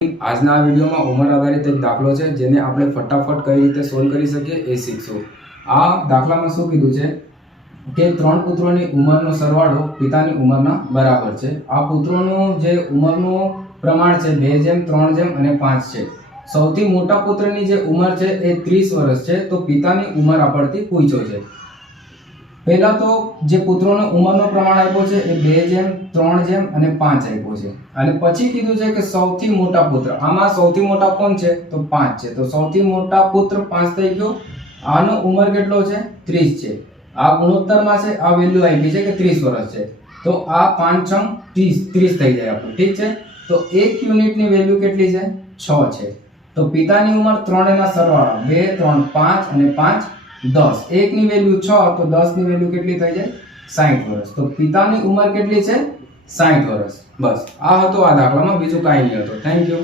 આજના આ વિડીયોમાં ઉંમર આધારિત એક દાખલો છે જેને આપણે ફટાફટ કઈ રીતે સોલ્વ કરી શકીએ એ શીખશું। આ દાખલામાં શું કીધું છે કે ત્રણ પુત્રોની ઉંમરનો સરવાળો પિતાની ઉંમરના બરાબર છે। આ પુત્રોનું જે ઉંમરનું પ્રમાણ છે 2:3 અને 5 છે। સૌથી મોટા પુત્રની જે ઉંમર છે એ 30 વર્ષ છે, તો પિતાની ઉંમર આપણથી પૂછ્યો છે। પહેલા તો જે પુત્રોનો ઉંમરનો પ્રમાણ આપ્યો છે એ 2:3 અને 5 આપ્યો છે, અને પછી કીધું છે કે સૌથી મોટા પુત્ર, આમાં સૌથી મોટા કોણ છે તો 5 છે, તો સૌથી મોટા પુત્ર 5 થઈ ગયો। આનો ઉંમર કેટલો છે 30 છે, આ ગુણોત્તરમાં છે, આ વેલ્યુ આપી છે કે 30 વર્ષ છે, તો આ 5 × 30 થઈ જાય આપણું, ઠીક છે। તો 1 યુનિટની વેલ્યુ કેટલી છે 6 છે, તો પિતાની ઉંમર 3 ના સરવાળો 2 3 5 અને 5 10, 1 ની વેલ્યુ 6, તો 10 ની વેલ્યુ કેટલી થઈ જાય 60 વર્ષ, તો પિતાની ઉંમર કેટલી છે 60 વર્ષ। બસ આ હતો આ દાખલામાં, બીજું કાંઈ નહીં હતું। Thank you.